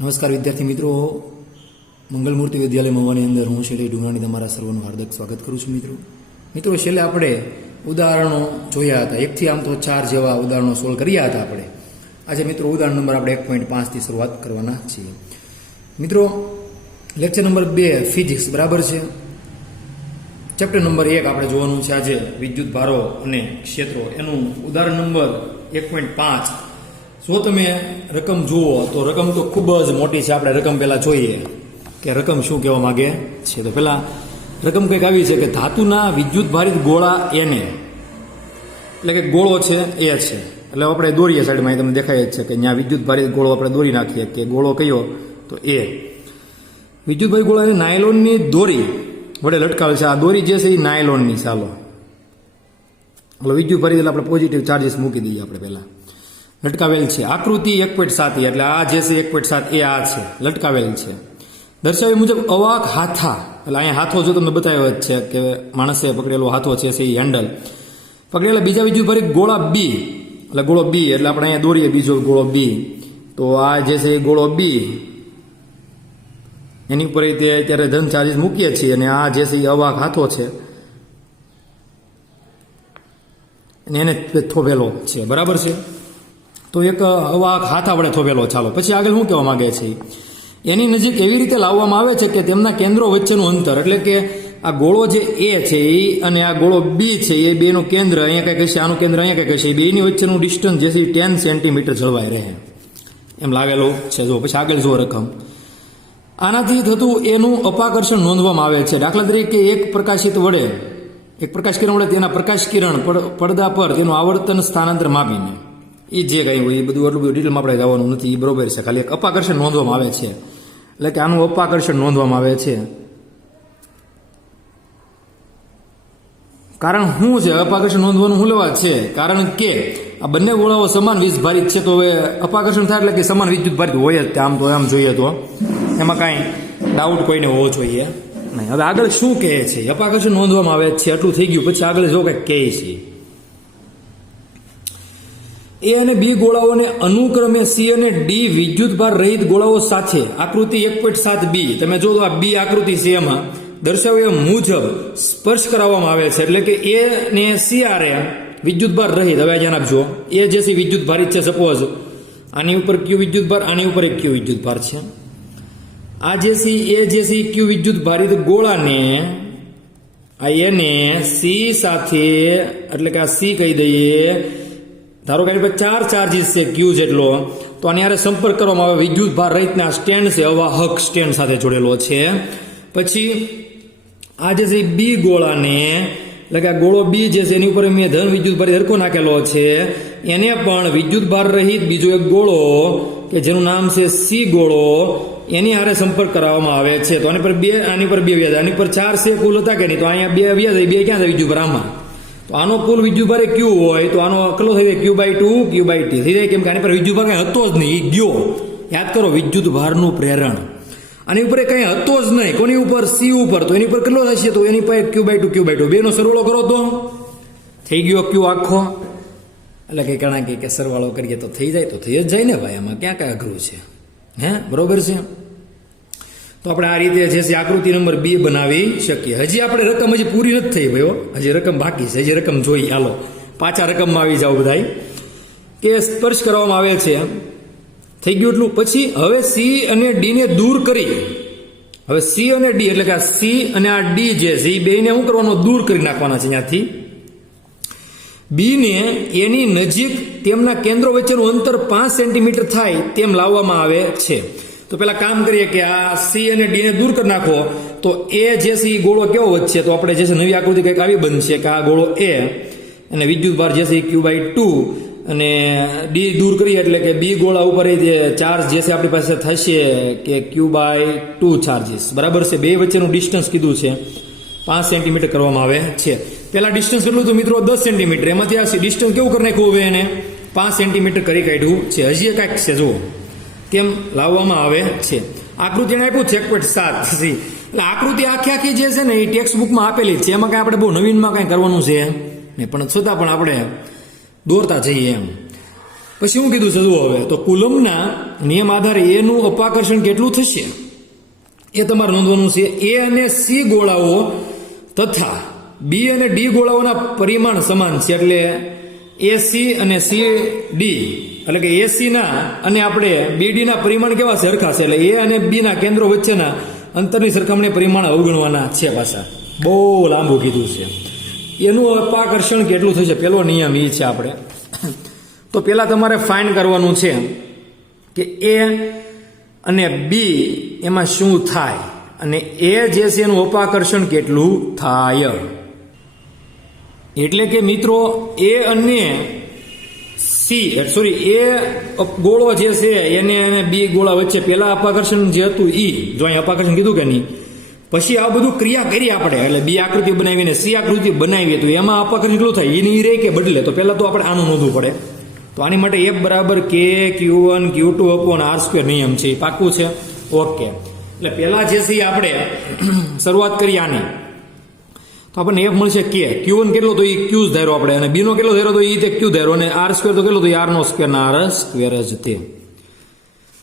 નમસ્કાર વિદ્યાર્થી મિત્રો, મંગલમૂર્તિ વિદ્યાલય મહુવાની અંદર હું શૈલેષ ડુંગરાણી તમારા સર્વનું હાર્દિક સ્વાગત કરું છું. મિત્રો છેલ્લે આપણે ઉદાહરણો જોયા હતા, 1 થી આમ તો 4 જેવા ઉદાહરણો સોલ્વ કર્યા હતા આપણે. આજે મિત્રો ઉદાહરણ નંબર આપણે 1.5 થી શરૂઆત કરવાના છીએ. મિત્રો લેક્ચર નંબર 2 ફિઝિક્સ બરાબર છે. ચેપ્ટર નંબર 1 આપણે જોવાનું છે આજે, વિદ્યુત ભારો અને ક્ષેત્રો. એનું ઉદાહરણ નંબર 1.5. જો તમે રકમ જુઓ તો રકમ તો ખૂબ જ મોટી છે. આપણે રકમ પહેલાં જોઈએ કે રકમ શું કહેવા માગે છે. તો પહેલાં રકમ કંઈક આવી છે કે ધાતુના વિદ્યુત ભારિત ગોળા એને, એટલે કે ગોળો છે એ છે, એટલે આપણે દોરીએ સાઈડમાં તમને દેખાય જ છે કે ત્યાં વિદ્યુત ભારિત ગોળો આપણે દોરી નાખીએ કે ગોળો કયો તો એ વિદ્યુત ભારિત ગોળાને નાયલોનની દોરી વડે લટકાવેલ છે. આ દોરી જે છે એ નાયલોનની, ચાલો એટલે વિદ્યુત ભારિત એટલે આપણે પોઝિટિવ ચાર્જીસ મૂકી દઈએ આપણે પહેલાં. લટકાવેલ છે. આકૃતિ 1.7 એટલે આ જે છે 1.7 એ આ છે, લટકાવેલ છે. દર્શાવ્યા મુજબ અવાક હાથા, એટલે અહીંયા હાથો જો તમને બતાવ્યો જ છે કે માણસે પકડેલો હાથો છે એ હેન્ડલ પકડેલા બીજા વિદ્યુત ભારિત ગોળા બી, એટલે ગોળો બી એટલે આપણે અહીંયા દોરીએ બીજો ગોળો બી. તો આ જે છે એ ગોળો બી, એની ઉપર અત્યારે ધન ચાર્જીસ મૂકીએ છીએ, અને આ જે છે એ અવાક હાથો છે એને થોભેલો છે, બરાબર છે. તો એક અવાક હાથા વડે થોભેલો. ચાલો પછી આગળ શું કહેવા માંગે છે, એની નજીક એવી રીતે લાવવામાં આવે છે કે તેમના કેન્દ્રો વચ્ચેનું અંતર, એટલે કે આ ગોળો જે એ છે એ અને આ ગોળો બી છે એ બેનું કેન્દ્ર અહીંયા કંઈક હશે, આનું કેન્દ્ર અહીંયા કંઈક હશે, એ બેની વચ્ચેનું ડિસ્ટન્સ જે છે 10 સેન્ટીમીટર જળવાઈ રહે એમ લાવેલું છે. જો પછી આગળ જુઓ રકમ. આનાથી થતું એનું અપાકર્ષણ નોંધવામાં આવે છે. દાખલા તરીકે એક પ્રકાશ કિરણ વડે તેના પ્રકાશ કિરણ પડદા પર તેનું આવર્તન સ્થાનાંતર માપીને, એ જે કંઈ હોય એ બધું એટલું બધું ડિટેલમાં આપણે જવાનું નથી, એ બરોબર છે. ખાલી એક અપાકર્ષણ નોંધવામાં આવે છે, એટલે કે આનું અપાકર્ષણ નોંધવામાં આવે છે. કારણ શું છે અપાકર્ષણ નોંધવાનું શું લેવા છે? કારણ કે આ બંને ગોળાઓ સમાન વીજ ભારિત છે, તો હવે અપાકર્ષણ થાય એટલે કે સમાન વિદ્યુત ભારિત હોય જ. આમ તો એમ જોઈએ તો એમાં કાંઈ ડાઉટ કોઈને હોવો જોઈએ નહીં. હવે આગળ શું કહે છે? અપાકર્ષણ નોંધવામાં આવે છે, એટલું થઈ ગયું. પછી આગળ જો કંઈક કહે છે, એ અને બી ગોળાઓને અનુક્રમે સી અને ડી વિદ્યુતભાર રહિત ગોળાઓ સાથે આકૃતિ 1.7 બી, તમે જો આ બી આકૃતિ છે એમાં દર્શાવ્યા મુજબ સ્પર્શ કરાવવામાં આવે છે. એટલે કે એ ને સી આરે વિદ્યુતભાર રહિત. હવે ધ્યાન આપજો, એ જે છે વિદ્યુત ભારિત છે, સપોઝ આની ઉપર ક્યુ વિદ્યુતભાર, આની ઉપર એક ક્યુ વિદ્યુતભાર છે. આ જે છે એ જે છે ક્યુ વિદ્યુત ભારિત ગોળાને આ એને સી સાથે, એટલે કે આ સી કહી દઈએ, ધારો કે 4 ચાર્જીસ છે ક્યુ જેટલો, તો આની હારે સંપર્ક કરવામાં આવે વિદ્યુત ભાર રહિતના સ્ટેન્ડ છે, અવાહક સ્ટેન્ડ સાથે જોડેલો છે. પછી આ જે છે બી ગોળાને, એટલે કે આ ગોળો બી જે છે એની ઉપર મેં ધન વિદ્યુત ભાર હરખો નાખેલો છે, એને પણ વિદ્યુત ભાર રહિત બીજો એક ગોળો કે જેનું નામ છે સી ગોળો, એની હારે સંપર્ક કરાવવામાં આવે છે. તો આની પર 2, આની પર 2 વ્યાજ, આની પર 4 છે કુલ હતા કે નહીં, તો અહીંયા 2 વ્યાજ, 2 ક્યાં થાય વિદ્યુત ભાર આમાં. તો આનો કુલ વિદ્યુતભાર ક્યુ હોય તો આનો કેટલો થઈ જાય Q/2 Q/T થઈ જાય, કેમ કે આની પર વિદ્યુતભાર કંઈ હતો જ નહીં, એ ગયો. યાદ કરો વિદ્યુતભારનું પ્રેરણ. આની ઉપર કંઈ હતો જ નહીં, કોની ઉપર? સી ઉપર. તો એની ઉપર કેટલો થશે? તો એની પર Q/2 બેનો સરવાળો કરો તો થઈ ગયો ક્યુ આખો. એટલે કે ઘણા કે સરવાળો કરીએ તો થઈ જાય, તો થઈ જ જાય ને ભાઈ, આમાં ક્યાં કાંઈ અઘરું છે? હે, બરોબર છે. તો આપણે આ રીતે જે છે આકૃતિ નંબર 2 બનાવી શકીએ. હજી આપણે રકમ હજી પૂરી નથી થઈ ભાઈઓ, હજી રકમ બાકી છે, હજી રકમ જોઈ. હાલો પાછા રકમમાં આવી જાવ બધાય, કે સ્પર્શ કરવામાં આવે છે, થઈ ગયું એટલું. પછી હવે સી અને ડી ને દૂર કરી, હવે સી અને ડી એટલે કે આ સી અને આ ડી જે છે એ બેને શું કરવાનો? દૂર કરી નાખવાના છે. ત્યાંથી બી ને એની નજીક તેમના કેન્દ્રો વચ્ચેનું અંતર 5 સેન્ટીમીટર થાય તેમ લાવવામાં આવે છે. તો પેલા કામ કરીએ કે આ સી અને ડી ને દૂર કરી નાખો, તો એ જે છે એ ગોળો કેવો વધશે? તો આપણે જે છે નવી આકૃતિ કંઈક આવી બનશે કે આ ગોળો એ અને વિદ્યુતભાર જે છે એ Q/2 અને ડી દૂર કરીએ એટલે કે બી ગોળા ઉપર જે ચાર્જ જે છે આપણી પાસે થશે કે Q/2 ચાર્જીસ, બરાબર છે. બે વચ્ચેનું ડિસ્ટન્સ કીધું છે 5 સેન્ટીમીટર કરવામાં આવે છે. પેલા ડિસ્ટન્સ કેટલું હતું મિત્રો? 10 સેન્ટીમીટર. એમાંથી આ ડિસ્ટન્સ કેવું કરી નાખ્યું? હવે એને 5 સેન્ટીમીટર કરી કાઢ્યું છે. હજી કાંઈક છે જુઓ કેમ લાવવામાં આવે છે. આકૃતિ એને આપ્યું છે 1.7. એટલે આકૃતિ આખી જે છે ને એ ટેક્સ્ટ બુકમાં આપેલી છે, એમાં કાંઈ આપણે બહુ નવીનમાં કાંઈ કરવાનું છે નહીં, પણ છતાં પણ આપણે દોરતા જઈએ એમ. પછી શું કીધું છે જુઓ હવે, તો કુલમના નિયમ આધારે એનું અપાકર્ષણ કેટલું થશે એ તમારે નોંધવાનું છે. એ અને સી ગોળાઓ તથા બી અને ડી ગોળાઓના પરિમાણ સમાન છે. એટલે એસી અને સી ડી એટલે કે એસી ના અને આપણે બીડી ના પરિમાણ કેવા સરખા છે. એટલે એ અને બી ના કેન્દ્રો વચ્ચેના અંતરની સરખામણી પરિમાણ અવગણવાના છે. પાછા બહુ લાંબુ કીધું છે. એનું અપાકર્ષણ કેટલું થશે પેલો નિયમ એ છે. આપણે તો પેલા તમારે ફાઇન્ડ કરવાનું છે કે એ અને બી એમાં શું થાય અને એ જે છે એનું અપાકર્ષણ કેટલું થાય. એટલે કે મિત્રો એ અને એ ગોળો જે છે એને અને બી ગોળા વચ્ચે પેલા અપાકર્ષણ જે હતું ઈ જો અહીં અપાકર્ષણ કીધું કે નહીં, પછી આ બધું ક્રિયા કરી આપણે એટલે બી આકૃતિ બનાવીને સી આકૃતિ બનાવીએ તો એમાં અપાકર્ષણ કેટલું થાય એની રે કે બદલે. તો પહેલા તો આપણે આનું નોંધવું પડે. તો આની માટે F બરાબર કે Q1 Q2 અપોન R² નિયમ છે. પાકું છે? ઓકે. એટલે પહેલા જે છે આપણે શરૂઆત કરી આની, તો આપણને F મળશે કે Q1 કેટલો તો એ Q જ ધારો આપણે, અને B નો કેટલો ધારો તો એ તે Q ધારો, અને R² તો કેટલો તો R નો સ્ક્વેર ના R² જ તે.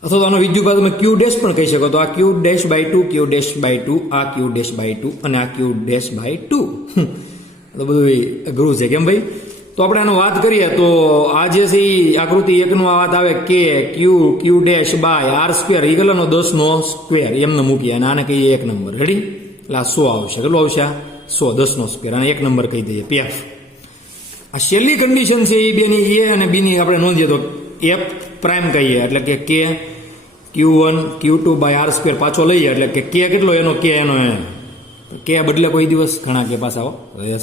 અથવા તો આનો વિદ્યુત તમે Q ડેશ પણ કહી શકો. તો આ Q dash by 2, Q dash by 2, આ Q ડેશ બાય 2 અને આ Q ડેશ બાય 2. તો બધું અઘરું છે કેમ ભાઈ? તો આપણે આનો વાત કરીએ તો આ જે છે એ આકૃતિ એકનો આ વાત આવે કે Q ડેશ બાય R² એ કેટલાનો 10 નો સ્ક્વેર એમને મૂકીએ અને આને કહીએ 1 નંબર. રેડી? એટલે આ 100 આવશે. કેટલું આવશે? 100 10 નો સ્ક્વેર અને 1 નંબર કહી દઈએ PF. આ છેલ્લી કન્ડિશન છે એ બેની એ અને બી ની આપણે નોંધીએ તો F પ્રાઇમ કહીએ એટલે કે K Q1 Q2 by R² પાછો લઈએ એટલે કે K કેટલો એનો K એનો K બદલે કોઈ દિવસ ઘણા કે પાછા હો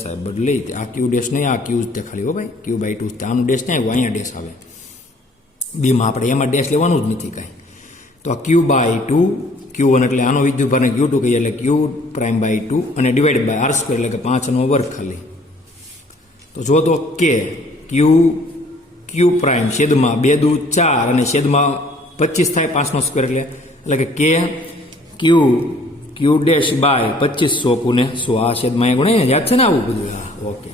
સાહેબ બદલે આ Q ડેશ નહીં, આ Q જ તે ખાલી હો ભાઈ Q બાય 2 આનું ડેશ નહીં, અહીંયા ડેશ આવે બીમાં, આપણે એમાં ડેશ લેવાનું જ નથી કાંઈ. તો આ Q બાય 2 Q1 એટલે આનો વિદ્યુતભારને Q2 કહીએ એટલે Q પ્રાઇમ બાય 2 અને ડિવાઈડ બાય R² એટલે કે 5 નો વર્ગ ખાલી. તો જો તો K Q પ્રાઇમ છેદમાં 2 દુ 4 અને છેદમાં 25 થાય 5 નો સ્ક્વેર એટલે કે K Q ડેશ બાય 25 100 ને 100 આ છેદમાં એ ગુણે યાદ છે ને આવું બધું. હા ઓકે.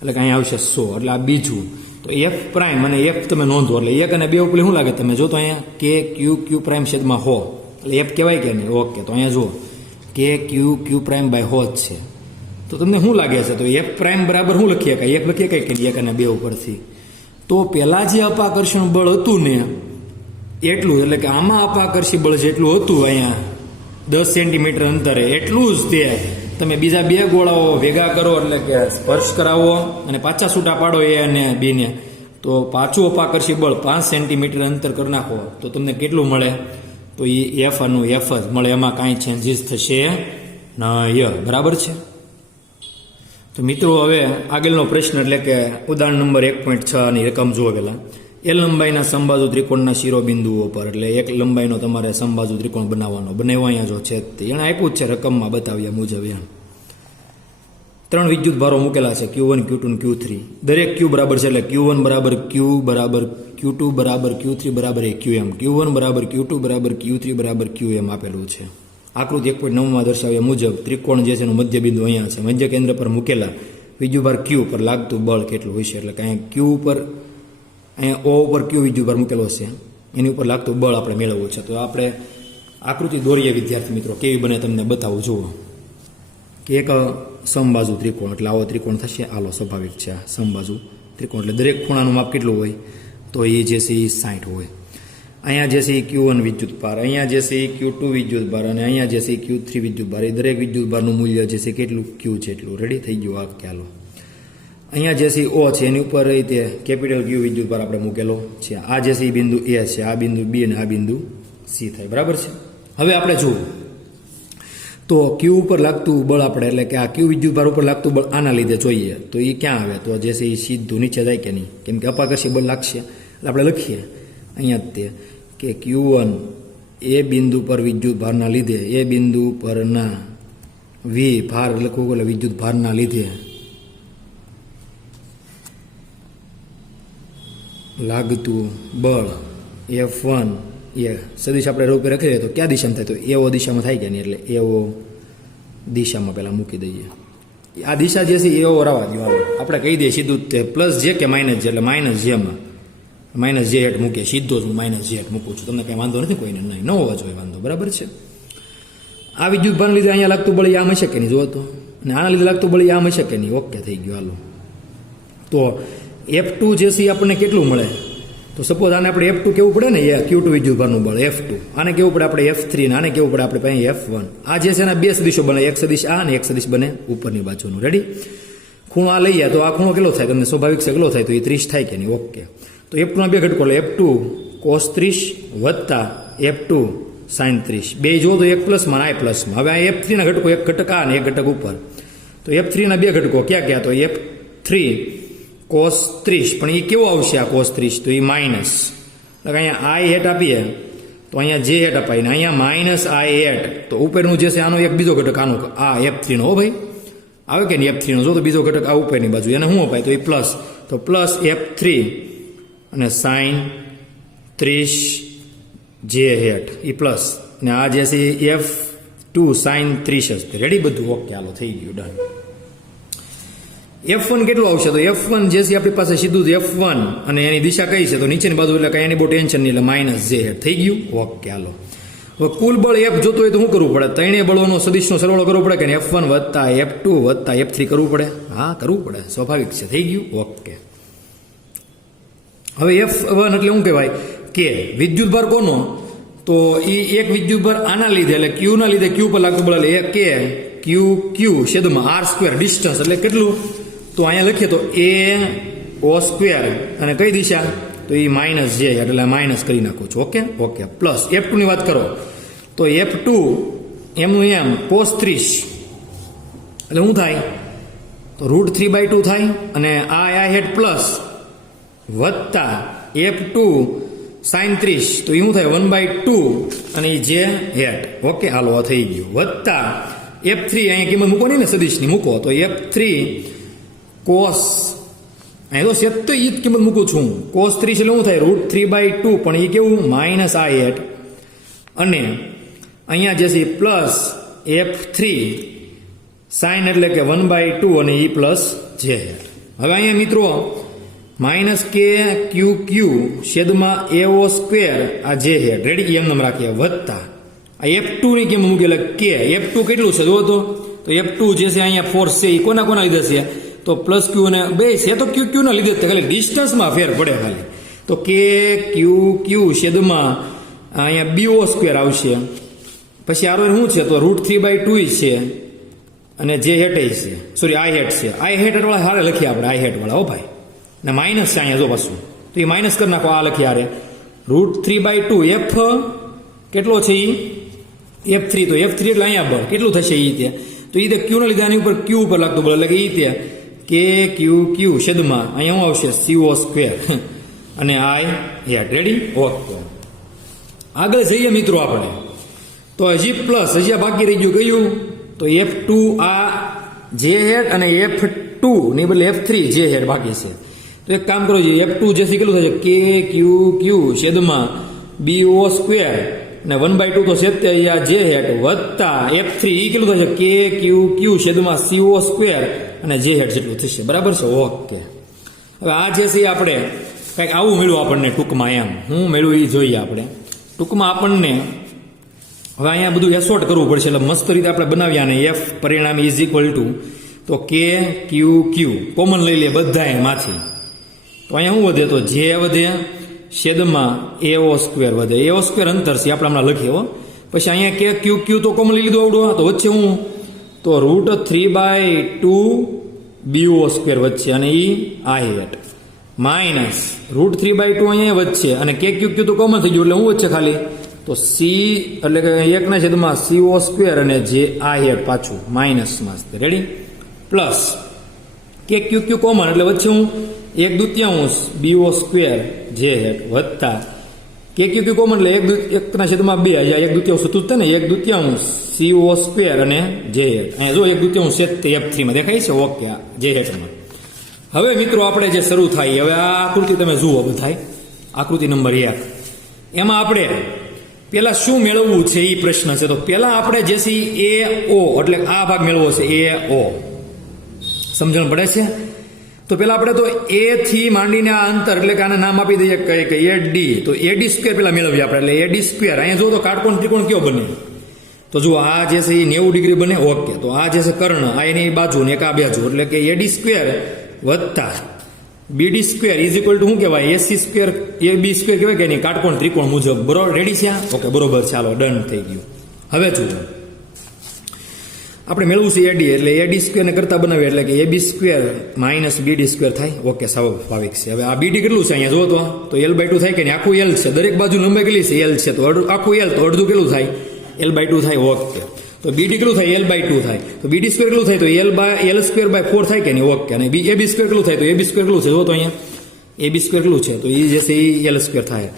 એટલે કે અહીંયા આવશે 100 એટલે આ બીજું. તો F પ્રાઇમ અને F તમે નોંધો એટલે 1 અને 2 ઉપર શું લાગે તમે જો તો અહીંયા K Q પ્રાઇમ છેદમાં 100 એટલે F કહેવાય કે નહીં? ઓકે. તો અહીંયા જુઓ K Q પ્રાઇમ બાય 100 જ છે. તો તમને શું લાગે છે? તો F પ્રાઇમ બરાબર શું લખીએ કાંઈ F લખીએ કાંઈ કે 1 અને 2 ઉપરથી. તો પેલા જે અપાકર્ષણ બળ હતું ને એટલું એટલે કે આમાં અપાકર્ષી બળ જેટલું હતું અહીંયા 10 સેન્ટીમીટર અંતરે એટલું જ તે તમે બીજા બે ગોળાઓ ભેગા કરો એટલે કે સ્પર્શ કરાવો અને પાછા છૂટા પાડો એ અને બી ને, તો પાછું અપાકર્ષી બળ 5 સેન્ટીમીટર અંતર કરી નાખો તો તમને કેટલું મળે? તો એ F આનું F જ મળે, એમાં કાંઈ ચેન્જીસ થશે નહીં. બરાબર છે? તો મિત્રો હવે આગળનો પ્રશ્ન એટલે કે ઉદાહરણ નંબર 1.6 ની રકમ જુઓ પહેલા. L લંબાઈના સમબાજુ ત્રિકોણના શિરોબિંદુઓ પર એટલે એક લંબાઈનો તમારે સમબાજુ ત્રિકોણ બનાવવાનો. બનાવ્યો અહીંયા જો છે એને આપ્યું જ છે રકમમાં બતાવ્યા મુજબ. એમ 3 વિદ્યુત ભારો મૂકેલા છે Q1 Q2 અને Q3. દરેક Q બરાબર છે એટલે Q1 બરાબર Q બરાબર Q2 બરાબર Q3 બરાબર QM, Q1 બરાબર Q2 બરાબર Q3 બરાબર QM આપેલું છે. આકૃતિ 1.9 માં દર્શાવ્યા મુજબ ત્રિકોણ જે છે એનું મધ્ય બિંદુ અહીંયા છે. મધ્ય કેન્દ્ર પર મૂકેલા વિદ્યુતભાર Q પર લાગતું બળ કેટલું હશે? એટલે કે અહીંયા Q ઉપર અહીંયા O ઉપર Q વિદ્યુતભાર મૂકેલો છે એની ઉપર લાગતું બળ આપણે મેળવવું છે. તો આપણે આકૃતિ દોરીએ વિદ્યાર્થી મિત્રો, કેવી બને તમને બતાવું. જુઓ કે એક સમબાજુ ત્રિકોણ એટલે આવો ત્રિકોણ થશે. આલો સ્વાભાવિક છે આ સમબાજુ ત્રિકોણ એટલે દરેક ખૂણાનું માપ કેટલું હોય? તો એ જે છે એ 60 હોય. અહીંયા જે છે એ Q1 વિદ્યુતભાર, અહીંયા જે છે એ Q2 વિદ્યુતભાર અને અહીંયા જે છે એ Q3 વિદ્યુતભાર. એ દરેક વિદ્યુતભારનું મૂલ્ય જે છે કેટલું? Q જેટલું. રેડી થઈ ગયું આ ખ્યાલો. અહીંયા જે છે O છે એની ઉપર તે કેપિટલ Q વિદ્યુતભાર આપણે મૂકેલો છે. આ જે છે એ બિંદુ A છે, આ બિંદુ B અને આ બિંદુ C થાય. બરાબર છે? હવે આપણે જુઓ તો Q ઉપર લાગતું બળ આપણે એટલે કે આ Q વિદ્યુતભાર ઉપર લાગતું બળ આના લીધે જોઈએ તો એ ક્યાં આવે? તો જે છે એ સીધું નીચે જાય કે નહીં? કેમ કે અપાકર્ષી બળ લાગશે એટલે આપણે લખીએ અહીંયા જ તે કે Q1 એ બિંદુ પર વિદ્યુતભારના લીધે એ બિંદુ પરના V ભાર લખવું એટલે વિદ્યુતભારના લીધે લાગતું બળ F1 એ સદિશ આપણે રૂપે રાખીએ તો કયા દિશામાં થાય? તો એઓ દિશામાં થાય કે નહીં? એટલે એઓ દિશામાં પહેલાં મૂકી દઈએ. આ દિશા જે છે એઓ રાવા દો. આપણે કહી દઈએ સીધું તે પ્લસ જે કે માઇનસ જે એટલે માઇનસ જેમાં માઇનસ જે હેટ મૂકીએ, સીધો જ હું માઇનસ જે હેટ મૂકું છું, તમને કંઈ વાંધો નથી કોઈને, નહીં ન હોવા જોઈએ વાંધો, બરાબર છે. આ વિદ્યુતભારના લીધે અહીંયા લાગતું બળ આમ હશે કે નહીં, જુઓ તો, અને આના લીધે લાગતું બળ આમ હશે કે નહીં, ઓકે થઈ ગયું. હાલો, તો F2 જે છે આપણને કેટલું મળે, તો સપોઝ આને આપણે F2 કેવું પડે ને, Q2 વિદ્યુતભારનું બળ F2, આને કેવું પડે આપણે F3, ને આને કેવું પડે આપણે પાસે F1. આ જે છે એના બે સદિશો બને, એક સદિશ આ અને એક સદિશ બને ઉપરની બાજુનું. રેડી? ખૂણો આ લઈએ તો આ ખૂણો કેટલો થાય, તમને સ્વાભાવિક છે કેટલો થાય, તો એ 30 થાય કે નહીં, ઓકે. તો F2 ના બે ઘટકો એટલે F2 cos 30 વત્તા F2 sin 30, બે જો તો એક પ્લસમાં અને આ પ્લસમાં. હવે આ F3 ના ઘટકો, એક ઘટક આ અને એક ઘટક ઉપર, તો F3 ના બે ઘટકો ક્યાં ક્યાં, તો F3 cos 30, પણ એ કેવો આવશે આ cos 30, તો એ માઇનસ, એટલે અહીંયા I હેટ આપીએ તો અહીંયા જે હેટ અપાય, ને અહીંયા માઇનસ I હેટ, તો ઉપરનું જે છે આનો એક બીજો ઘટક આનો આ F3 નો, હો ભાઈ આવે કે નહીં, F3 નો જો તો બીજો ઘટક આ ઉપરની બાજુ, એને શું અપાય, તો એ પ્લસ, તો પ્લસ F3 અને સાઇન 30 જે હેટ એ પ્લસ, ને આ જે છે F2 સાઇન 30 હશે. રેડી બધું? ઓકે, હાલો થઈ ગયું, ડન. F1 કેટલું આવશે, તો F1 જે છે આપણી પાસે સીધું F1 અને એની દિશા કઈ છે, તો નીચેની બાજુ, એટલે કાંઈ એની બહુ ટેન્શન નહીં, એટલે માઇનસ જે હેટ થઈ ગયું. ઓકે, હાલો. હવે કુલ બળ F જોતો હોય તો શું કરવું પડે, ત્રણેય બળોનો સદિશનો સરવાળો કરવો પડે કે F1 વત્તા F2 વત્તા F3 કરવું પડે, હા કરવું પડે, સ્વાભાવિક છે, થઈ ગયું. ઓકે, હવે F1 એટલે શું કહેવાય કે વિદ્યુતભાર કોનો, તો એ એક વિદ્યુતભાર આના લીધે, એટલે Q ના લીધે Q પર લાગતું બળ, એટલે કે Q છેદમાં R2 ડિસ્ટન્સ, એટલે કેટલું, તો અહીંયા લખીએ તો A O2, અને કઈ દિશા, તો એ માઇનસ જે, એટલે માઇનસ કરી નાખું છું. ઓકે, ઓકે, પ્લસ F2 ની વાત કરો તો F2 એમનું એમ cos 30, એટલે શું થાય, તો √3/2 થાય, અને આ હેડ પ્લસ વત્તા F2 sin 30, તો એ શું થાય 1/2, અને એ જે હેડ. ઓકે, હાલો આ થઈ ગયું, વત્તા F3 અહીંયા કિંમત મૂકો નહીં ને, સદિશની મૂકો, તો F3 cos, અહીં તો સેત તો એ જ કિંમત મૂકું છું, cos 30 એટલે શું થાય √3/2, પણ એ કેવું માઇનસ આ હેટ, અને અહીંયા જે છે પ્લસ F3 સાઇન એટલે કે 1/2, અને એ પ્લસ જે હેટ. હવે અહીંયા મિત્રો માઇનસ કે QQ છેદમાં AO2 આ જે હેટ, રેડી, એમ નામ રાખીએ, વત્તા આ F2 ની કિંમત મૂકી, એટલે કે F2 કેટલું છે જુઓ તો F2 જે છે અહીંયા ફોર્સ છે એ કોના લીધે છે, તો પ્લસ Q અને બે છે, તો QQ ના લીધે ખાલી ડિસ્ટન્સમાં ફેર પડે ખાલી, તો કે QQ છેદમાં અહીંયા BO2 આવશે, પછી આર શું છે, તો √3/2 છે, અને જે હેટ છે, સોરી I હેટ છે, I હેટ વાળા હારે લખીએ આપણે, I હેટ વાળા, હો ભાઈ, ને માઇનસ છે અહીંયા જો પાછું, તો એ માઇનસ કરી નાખો, આ લખીએ હારે √3/2, F કેટલો છે એ F3, તો F3 એટલે અહીંયા બળ કેટલું થશે એ ત્યાં, તો એ Q ના લીધે આની ઉપર Q ઉપર લાગતું બળ, એટલે કે એ ત્યાં કે QQ છેદમાં અહીંયા શું આવશે CO2 અને I હેટ. રેડી? ઓકે, આગળ જઈએ મિત્રો આપણે, તો હજી પ્લસ, હજી આ બાકી રહી ગયું કયું, તો F2 આ જે હેટ અને F2 ની બદલે F3 જે હેટ બાકી છે, તો એક કામ કરો, F2 જે કેટલું થશે કે QQ છેદમાં BO2, ને 1/2 તો છે આ જે હેટ, વત્તા F3 એ કેટલું થશે કે QQ છેદમાં CO2 અને જે હેટ જેટલું થશે, બરાબર છે. ઓકે, હવે આ જે છે આપણે કંઈક આવું મળ્યું આપણને ટૂંકમાં, એમ હું મળ્યું એ જોઈએ આપણે ટૂંકમાં. આપણને હવે અહીંયા બધું એસોર્ટ કરવું પડશે, એટલે મસ્ત રીતે આપણે બનાવ્યા, ને F પરિણામ ઇઝ ઇક્વલ ટુ, તો કે QQ કોમન લઈ લે બધા એમાંથી, તો અહીંયા શું વધે, તો જે વધે છેદમાં AO2 વધે, AO2 અંતર છે આપણે હમણાં લખીએ, હો. પછી અહીંયા કે QQ તો કોમન લઈ લીધું આવડું, તો વચ્ચે હું તો √3/2 BO2 વચ્ચે, અને એ I હેટ માઇનસ √3/2 અહીંયા વચ્ચે, અને કે QQ તો કોમન થઈ ગયું, એટલે હું વચ્ચે ખાલી, તો C એટલે કે 1 છેદમાં CO2 અને જે I હેટ પાછું માઇનસમાં. રેડી? પ્લસ કે QQ કોમન, એટલે વચ્ચે હું 1/2 BO2 જે હેટ વત્તા કે QQ કોમન, એટલે 1 છેદમાં 2, 1/2 સૂત્ર ને 1/2 CO2 અને જે હેટ, અહીંયા જો 1/2 છે તે F3 માં દેખાય છે. ઓકે, જે હેટમાં. હવે મિત્રો આપણે જે શરૂ થાય, હવે આ આકૃતિ તમે જુઓ બધાય, આકૃતિ નંબર 1, એમાં આપણે પેલા શું મેળવવું છે એ પ્રશ્ન છે. તો પેલા આપણે જે છે AO એટલે આ ભાગ મેળવવો છે, AO સમજણ પડે છે. તો પેલા આપણે તો એ થી માંડીને આ અંતર એટલે કે આને નામ આપી દઈએ કે એડી, તો એડી સ્ક્વેર પેલા મેળવીએ આપણે, એટલે એડી સ્ક્વેર અહીંયા જો તો કાટકોણ ત્રિકોણ કયો બને, તો જુઓ આ જે છે એ 90 ડિગ્રી બને. ઓકે, તો આ જે છે કર્ણ, આ એની બાજુ ને એક આ બાજુ, એટલે કે એડી સ્ક્વેર વત્તા બીડી સ્ક્વેર ઇઝ ઇક્વલ ટુ શું કહેવાય, એસી સ્ક્વેર એબી સ્ક્વેર કહેવાય કે નહીં, કાટકોણ ત્રિકોણ મુજબ. બરોબર, રેડી છે? ઓકે, બરોબર, ચાલો ડન થઈ ગયું. હવે જુઓ આપણે મેળવું છે એડી, એટલે એડી સ્ક્વેર ને કરતા બનાવીએ એટલે કે એબી સ્ક્વેર માઇનસ બીડી સ્ક્વેર થાય. ઓકે, સ્વાભાવિક છે. હવે આ બીડી કેટલું છે અહીંયા જો તો L/2 થાય કે નહીં, આખું L છે, દરેક બાજુ લંબાઈ કેટલી છે L છે, તો આખું L, તો અડધું કેટલું થાય L/2 થાય. ઓકે, તો બીડી કેટલું થાય L/2 થાય, તો બીડી સ્ક્વેર કેટલું થાય તો L સ્ક્વેર બાય 4 થાય કે નહીં. ઓકે, અને એબી સ્ક્વેર કેટલું થાય તો એબી સ્ક્વેર કેટલું છે જો તો અહીંયા એબી સ્ક્વેર કેટલું છે તો એ જે છે એ L સ્ક્વેર થાય.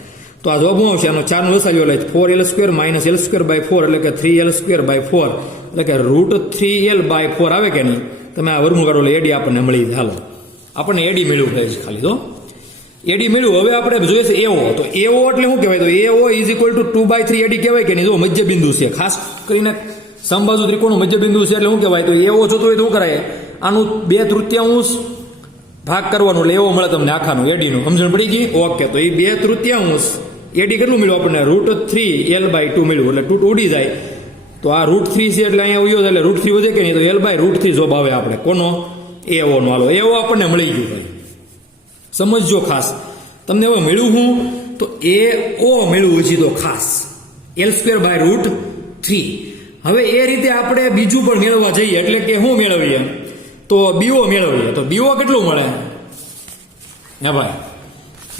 તો આ જવાબ શું આવશે આનો, 4 નો લસાઅ એટલે 4L square minus L square by 4 એટલે કે 3L સ્ક્વેર બાય 4 એટલે કે √3L બાય 4 આવે કે નહીં. તમે આ વર્ગમૂળ કાઢો એટલે એડી આપણને મળી જાય. હાલો, આપણને એડી મેળવું પડે છે ખાલી, તો એડી મેળવ્યું. હવે આપણે જોઈએ છે એઓ, તો એઓ એટલે શું કહેવાય તો એઓ ઇઝ ઇક્વલ ટુ 2/3 એડી કહેવાય કે નહીં. જો મધ્ય બિંદુ છે, ખાસ કરીને સમબાજુ ત્રિકોણનું મધ્ય બિંદુ છે એટલે શું કહેવાય તો એઓ જોતું હોય તો શું કરાય, આનું 2/3 ભાગ કરવાનું એટલે એવો મળે તમને આખાનું એડીનું. સમજણ પડી ગઈ? ઓકે, તો એ 2/3 એડી કેટલું મળ્યું આપણને √3L/2 મળ્યું, એટલે 2 ઉડી જાય. તો આ √3 છે એટલે અહીંયા ઉયો એટલે √3 વધે કે નહીં, તો L/√3 જોબ આવે આપણે કોનો, એઓ નો. હાલો, એવો આપણને મળી ગયું ભાઈ, સમજજો ખાસ. તમને હવે મળ્યું હું તો એઓ મળ્યું છે તો ખાસ L²/√3. હવે એ રીતે આપણે બીજું પણ મેળવવા જઈએ એટલે કે શું મેળવીએ તો બીઓ મેળવીએ. તો બીઓ કેટલું મળે હે ભાઈ,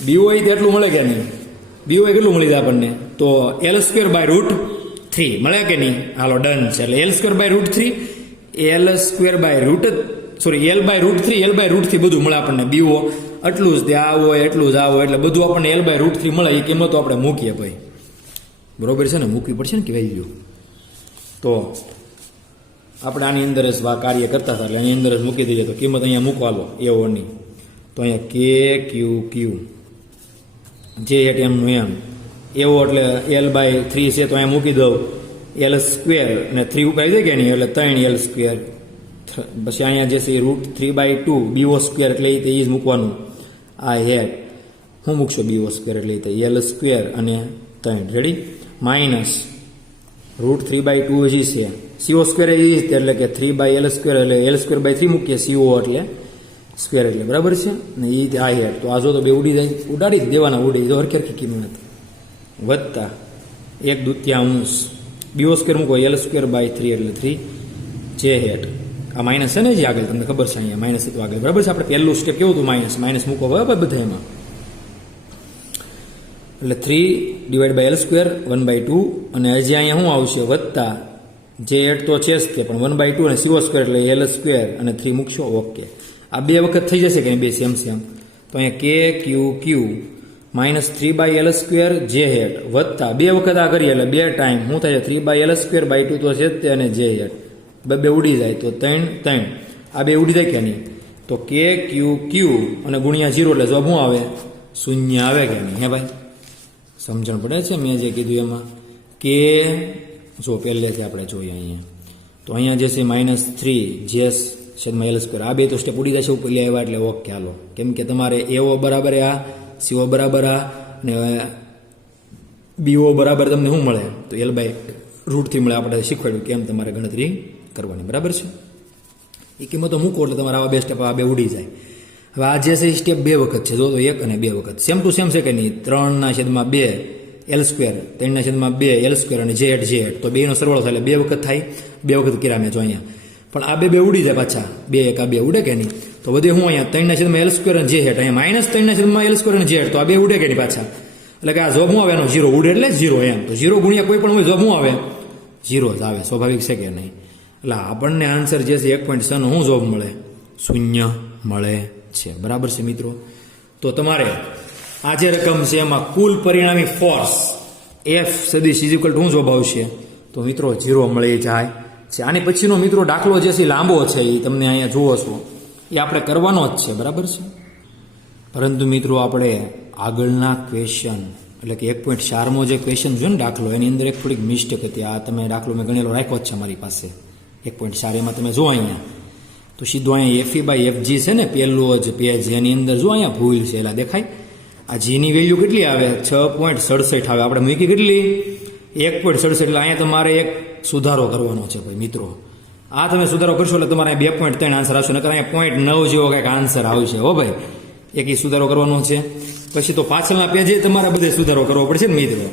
બીઓ એટલું મળે કે નહીં, બીઓ કેટલું મળી જાય આપણને તો L²/√3 મળે કે નહીં. હાલો ડન છે, એટલે L²/√3 L/√3 બધું મળે આપણને. બીઓ એટલું જ આ હોય એટલું જ આ હોય એટલે બધું આપણને L/√3 મળે. એ કિંમતો આપણે મૂકીએ ભાઈ, બરોબર છે ને, મૂકવી પડશે ને કે વેલ્યુ. તો આપણે આની અંદર જ કાર્ય કરતા હતા એટલે આની અંદર જ મૂકી દઈએ. તો કિંમત અહીંયા મૂકવાલો એઓની, તો અહીંયા KQQ જે એમનું એમ એવો એટલે L/3 છે તો અહીંયા મૂકી દઉં L સ્ક્વેર અને 3 ઉપર આવી જાય કે નહીં એટલે 3L સ્ક્વેર. પછી અહીંયા જે છે √3/2 BO સ્ક્વેર એટલે એ જ મૂકવાનું. આ હેડ હું મૂકશો BO સ્ક્વેર એટલે L સ્ક્વેર અને 3 રેડી માઇનસ √3/2 હજી છે CO સ્ક્વેર એ રીતે એટલે કે 3/L સ્ક્વેર એટલે L²/3 મૂકીએ CO એટલે સ્ક્વેર એટલે બરાબર છે ને એ આ હેડ. તો આ જો તો બે ઉડી જાય, ઉડાડી જ દેવાના, ઉડી જો હરખી કિંમત વત્તા 1/2 BO સ્ક્વેર મૂકો L²/3 એટલે 3 જે હેડ. આ માઇનસ છે ને જે આગળ તમને ખબર છે અહીંયા માઇનસ તો આગળ બરાબર છે. આપણે પહેલું સ્ટેપ કેવું હતું માઇનસ મૂકો બરાબર બધા એમાં, એટલે 3/L² 1/2 અને હજી અહીંયા શું આવશે વત્તા જે એડ તો છે જ તે પણ 1/2 અને CO સ્ક્વેર એટલે L² અને 3 મૂકશો. ઓકે, આ બે વખત થઈ જશે કે બે સેમ. તો અહીંયા KQQ માઇનસ 3/L² જે હેડ વત્તા બે વખત આ કરીએ એટલે 2 ટાઈમ શું થાય 3/L²/2 તો છે જ તે અને જે હેડ બે ઉડી જાય તો 3 આ બે ઉડી જાય કે નહીં. તો KQQ અને ગુણ્યા 0 એટલે જવાબ શું આવે 0 આવે કે નહીં. હે ભાઈ, સમજણ પડે છે મેં જે કીધું એમાં. કે જો પહેલેથી આપણે જોઈએ અહીંયા તો અહીંયા જે છે -3 L² આ બે તો સ્ટેપ ઉડી જશે ઉપર આવ્યા એટલે ઓકે. હાલો, કેમ કે તમારે એઓ બરાબર આ CO બરાબર આ ને BO બરાબર તમને શું મળે તો L/√3 મળે. આપણે શીખવાડ્યું કેમ તમારે ગણતરી કરવાની, બરાબર છે. એ કિંમતો મૂકો એટલે તમારે આવા બે સ્ટેપ આ બે ઉડી જાય. હવે આ જે છે સ્ટેપ બે વખત છે જો તો 1 અને 2 વખત સેમ ટુ સેમ છે કે નહીં. 3/2 L² 3/2 L² અને જે હેડ તો બેનો સરવાળો થાય એટલે 2 વખત થાય. 2 વખત કર્યા મેં જો અહીંયા પણ આ બે ઉડી જાય પાછા 2 1 આ 2 ઉડે કે નહીં. તો વધે હું અહીંયા 3/L² અને જે હેડ અહીંયા -3/L² અને જે હેડ તો આ બે ઉડે કે નહીં પાછા. એટલે કે આ જોબ શું આવે એનો 0 ઉડે એટલે 0 એમ. તો 0 ગુણ્યા કોઈ પણ હોય જોબ શું આવે 0 જ આવે, સ્વાભાવિક છે કે નહીં. એટલે આપણને આન્સર જે છે 1.6 નો શું જોબ મળે 0 મળે છે, બરાબર છે મિત્રો. તો તમારે આ જે રકમ છે એમાં કુલ પરિણામી ફોર્સ F સદિશ ઇઝ ઇક્વલ ટુ શું જોબ આવશે તો મિત્રો 0 મળી જાય છે. આની પછીનો મિત્રો દાખલો જે છે લાંબો છે એ તમને અહીંયા જુઓ છો એ આપણે કરવાનો જ છે, બરાબર છે. પરંતુ મિત્રો આપણે આગળના ક્વેશ્ચન એટલે કે 1.4 જે ક્વેશ્ચન છે ને દાખલો એની અંદર એક થોડીક મિસ્ટેક હતી. આ તમે દાખલો મેં ગણેલો રાખ્યો જ છે મારી પાસે 1.4 એમાં તમે જો અહીંયા તો સીધો અહીંયા FE/FG છે ને પહેલું જ પેજ એની અંદર જો અહીંયા ભૂલ છે એલા દેખાય આ જીની વેલ્યુ કેટલી આવે 6.67 આવે આપણે મૂકી કેટલી 1.67 એટલે અહીંયા તમારે એક સુધારો કરવાનો છે ભાઈ મિત્રો આ તમે સુધારો કરશો એટલે તમારે 2.3 આન્સર આવશે નકર અહીંયા 0.9 જેવો કંઈક આન્સર આવશે હો ભાઈ એક સુધારો કરવાનો છે પછી તો પાછળના પેજે તમારે બધે સુધારો કરવો પડશે ને મિત્રો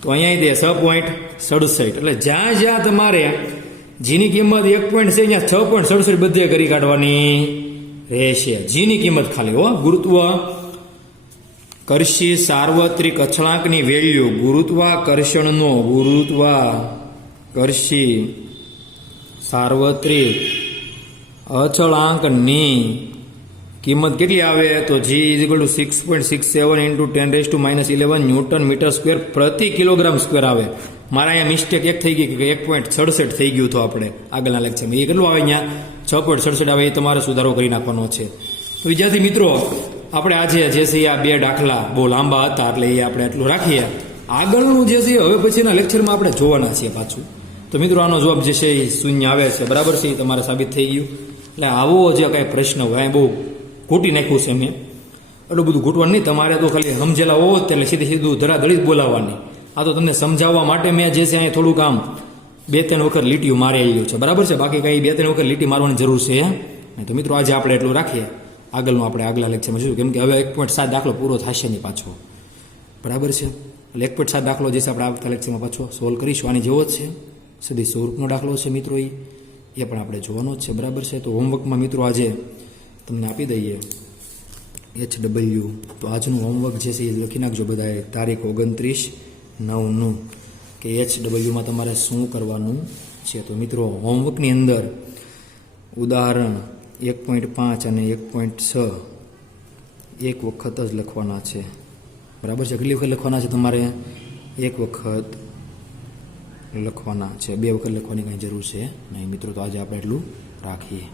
તો અહીંયા દે 6.67 એટલે જ્યાં જ્યાં તમારે જીની કિંમત 1 પોઈન્ટ છે ત્યાં 6.67 બધે કરી કાઢવાની રહેશે જીની કિંમત ખાલી હો ગુરુત્વાકર્ષી સાર્વત્રિક અચળાંકની વેલ્યુ ગુરુત્વાકર્ષી સાર્વત્રિક અચળાંકની કિંમત કેટલી આવે તો g = 6.67 × 10⁻11 ન્યૂટન મીટર સ્ક્વેર પ્રતિ કિલોગ્રામ સ્ક્વેર આવે મારા અહીંયા મિસ્ટેક એક થઈ ગઈ કે 1.67 થઈ ગયું તો આપણે આગળના લેક્ચરમાં એ કેટલું આવે અહીંયા 6.67 આવે એ તમારે સુધારો કરી નાખવાનો છે તો વિદ્યાર્થી મિત્રો આપણે આજે જે છે આ બે દાખલા બહુ લાંબા હતા એટલે એ આપણે એટલું રાખીએ આગળનું જે છે હવે પછીના લેક્ચરમાં આપણે જોવાના છીએ પાછું તો મિત્રો આનો જવાબ જે છે એ શૂન્ય આવે છે બરાબર છે એ તમારે સાબિત થઈ ગયું એટલે આવો જે કાંઈ પ્રશ્ન હોય બહુ ઘૂંટી નાખ્યું છે મેં એટલું બધું ઘૂંટવાનું નહીં તમારે તો ખાલી સમજેલા હોવો એટલે સીધું ધડાધડી જ બોલાવવાની આ તો તમને સમજાવવા માટે મેં જે છે અહીંયા થોડુંક આમ 2-3 વખત લીટીઓ મારી આવ્યું છે બરાબર છે બાકી કંઈ 2-3 વખત લીટી મારવાની જરૂર છે તો મિત્રો આજે આપણે એટલું રાખીએ આગળનું આપણે આગલા લેક્ચરમાં જોઈશું કેમ કે હવે 1.7 દાખલો પૂરો થશે નહીં પાછો બરાબર છે એટલે 1.7 દાખલો જે છે આપણે આવતા લેક્ચરમાં પાછો સોલ્વ કરીશું આની જેવો જ છે સીધી સ્વરૂપનો દાખલો છે મિત્રો એ પણ આપણે જોવાનો જ છે બરાબર છે તો હોમવર્કમાં મિત્રો આજે તમને આપી દઈએ HW તો આજનું હોમવર્ક જે છે એ લખી નાખજો બધાએ તારીખ 29/9 કે HWમાં તમારે શું કરવાનું છે તો મિત્રો હોમવર્કની અંદર ઉદાહરણ 1.5 અને 1.6 એક વખત જ લખવાના છે બરાબર છે કેટલી વખત લખવાના છે તમારે એક વખત લખવાના છે 2 વખત લખવાની કંઈ જરૂર છે નહીં મિત્રો તો આજે આપણે એટલું રાખીએ